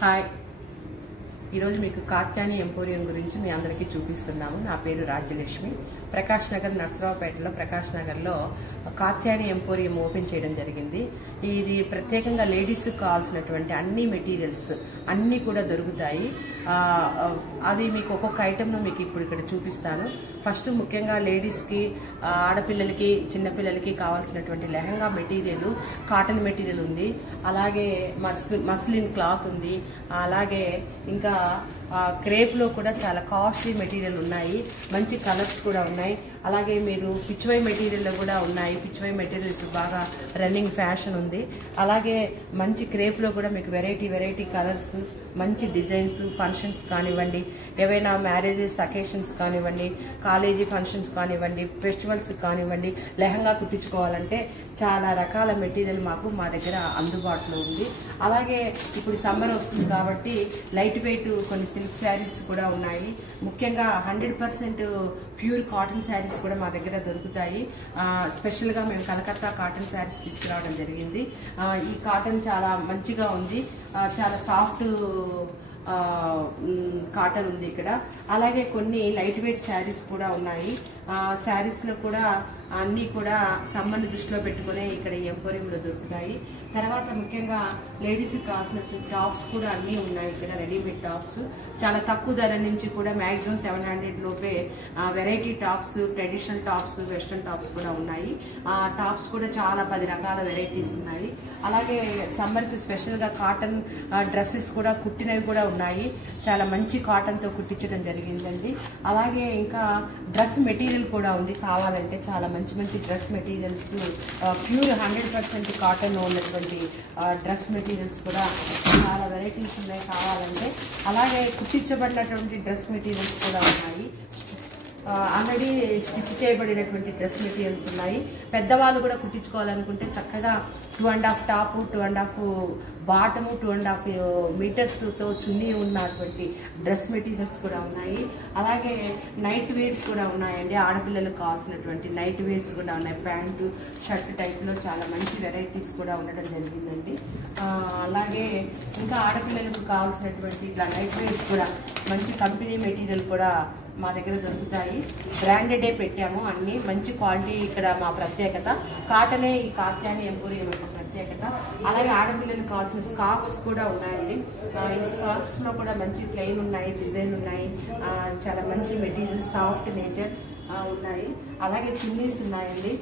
Hi, ఈరోజు మీకు Katyani emporium గురించి మీ అందరికీ చూపిస్తున్నాము. నా పేరు రాజ్యలక్ష్మి. ప్రకాష్ నగర్, నర్సరావుపేటలో ప్రకాష్ నగర్లో కాత్యాని ఎంపోరియం ఓపెన్ చేయడం జరిగింది. ఇది ప్రత్యేకంగా లేడీస్కి కావాల్సినటువంటి అన్ని మెటీరియల్స్ అన్నీ కూడా దొరుకుతాయి. అది మీకు ఒక్కొక్క ఐటెంను మీకు ఇప్పుడు ఇక్కడ చూపిస్తాను. ఫస్ట్ ముఖ్యంగా లేడీస్కి, ఆడపిల్లలకి, చిన్నపిల్లలకి కావాల్సినటువంటి లెహంగా మెటీరియల్, కాటన్ మెటీరియల్ ఉంది. అలాగే మస్లిన్ క్లాత్ ఉంది. అలాగే ఇంకా క్రేప్లో కూడా చాలా కాస్ట్లీ మెటీరియల్ ఉన్నాయి. మంచి కలర్స్ కూడా ఉన్నాయి. అలాగే మీరు పిచ్వై మెటీరియల్లో కూడా ఉన్నాయి. పిచ్వై మెటీరియల్ ఇప్పుడు బాగా రన్నింగ్ ఫ్యాషన్ ఉంది. అలాగే మంచి క్రేప్లో కూడా మీకు వెరైటీ కలర్స్, మంచి డిజైన్స్, ఫంక్షన్స్ కానివ్వండి, ఏవైనా మ్యారేజెస్ అకేషన్స్ కానివ్వండి, కాలేజీ ఫంక్షన్స్ కానివ్వండి, ఫెస్టివల్స్ కానివ్వండి, లెహంగా కుట్టించుకోవాలంటే చాలా రకాల మెటీరియల్ మా దగ్గర అందుబాటులో ఉంది. అలాగే ఇప్పుడు సమ్మర్ వస్తుంది కాబట్టి లైట్ వెయిట్ కొన్ని సిల్క్ శారీస్ కూడా ఉన్నాయి. ముఖ్యంగా 100% ప్యూర్ కాటన్ శారీస్ కూడా మా దగ్గర దొరుకుతాయి. స్పెషల్గా మేము కలకత్తా కాటన్ శారీస్ తీసుకురావడం జరిగింది. ఈ కాటన్ చాలా మంచిగా ఉంది. చాలా సాఫ్ట్ కాటన్ ఉంది ఇక్కడ. అలాగే కొన్ని లైట్ వెయిట్ శారీస్ కూడా ఉన్నాయి. శారీస్లో కూడా అన్నీ కూడా సమ్మర్ని దృష్టిలో పెట్టుకునే ఇక్కడ ఎంపోరియంలో దొరుకుతాయి. తర్వాత ముఖ్యంగా లేడీస్కి కావాల్సిన టాప్స్ కూడా అన్నీ ఉన్నాయి ఇక్కడ. రెడీమేడ్ టాప్స్ చాలా తక్కువ ధర నుంచి కూడా మ్యాక్సిమం 700 లోపే variety tops, traditional tops, western tops కూడా ఉన్నాయి. టాప్స్ కూడా చాలా 10 రకాల వెరైటీస్ ఉన్నాయి. అలాగే సమ్మర్కి స్పెషల్గా కాటన్ డ్రెస్సెస్ కూడా కుట్టినవి కూడా ఉన్నాయి. చాలా మంచి కాటన్తో కుట్టించడం జరిగిందండి. అలాగే ఇంకా డ్రెస్ మెటీరియల్ కూడా ఉంది. కావాలంటే చాలా మంచి డ్రెస్ మెటీరియల్స్, ప్యూర్ 100% కాటన్ ఉన్నటువంటి డ్రెస్ మెటీరియల్స్ కూడా చాలా వెరైటీస్ ఉన్నాయి కావాలంటే. అలాగే కుట్టించబడినటువంటి డ్రెస్ మెటీరియల్స్ కూడా ఉన్నాయి. ఆల్రెడీ స్టిచ్ చేయబడినటువంటి డ్రెస్ మెటీరియల్స్ ఉన్నాయి. పెద్దవాళ్ళు కూడా కుట్టించుకోవాలనుకుంటే చక్కగా 2.5 టాప్, 2.5 బాటము, 2.5 మీటర్స్తో చున్నీ ఉన్నటువంటి డ్రెస్ మెటీరియల్స్ కూడా ఉన్నాయి. అలాగే నైట్ వేర్స్ కూడా ఉన్నాయండి. ఆడపిల్లలకు కావాల్సినటువంటి నైట్ వేర్స్ కూడా ఉన్నాయి. ప్యాంటు, షర్ట్ టైప్లో చాలా మంచి వెరైటీస్ కూడా ఉండడం జరిగిందండి. అలాగే ఇంకా ఆడపిల్లలకు కావాల్సినటువంటి ఇట్లా నైట్ వేర్స్ కూడా మంచి కంపెనీ మెటీరియల్ కూడా మా దగ్గర దొరుకుతాయి. బ్రాండెడే పెట్టాము అన్ని. మంచి క్వాలిటీ ఇక్కడ మా ప్రత్యేకత. కాటనే ఈ కాత్యాని ఎంపోరియం యొక్క ప్రత్యేకత. అలాగే ఆడపిల్లలకు కావాల్సిన స్కార్ఫ్స్ కూడా ఉన్నాయండి. ఈ స్కార్ఫ్స్లో కూడా మంచి ప్లెయిన్ ఉన్నాయి, డిజైన్ ఉన్నాయి. చాలా మంచి మెటీరియల్, సాఫ్ట్ నేచర్ ఉన్నాయి. అలాగే చున్నీస్ ఉన్నాయండి.